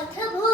পথ ভোলার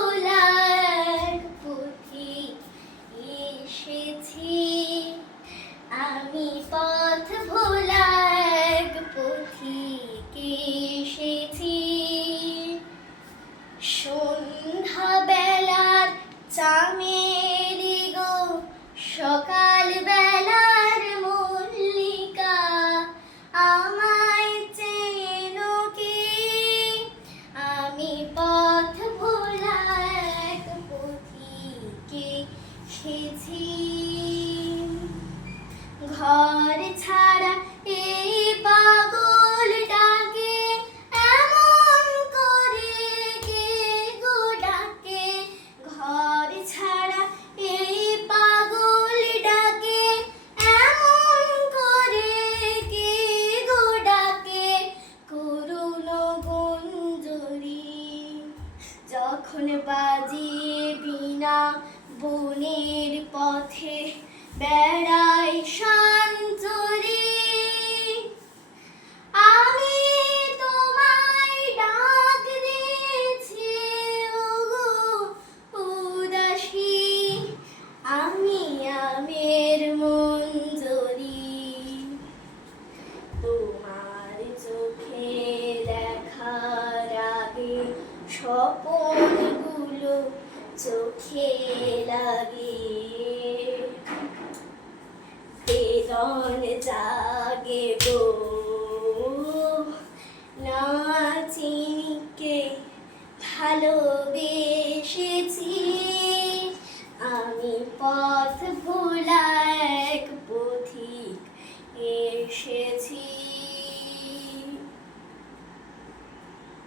সেছি ঘর ছাড়া এই পাগলটাকে এমন করে কে গো ডাকে? ঘর ছাড়া এই পাগলটাকে এমন করে কে গো ডাকে? করুণ গুঞ্জরি, যখন বাজিয়ে বিনা বনের পথে বেড়াই সঞ্চরি আমি তোমায় ডাক দিয়েছি উদাসী। আমি আমের মঞ্জরি। তোমার চোখে দেখার আগে স্বপনগুলো চোখে লাগে। বেদন জাগে গো। নাচিনিকে ভালোবেসেছি। আমি পথ ভোলা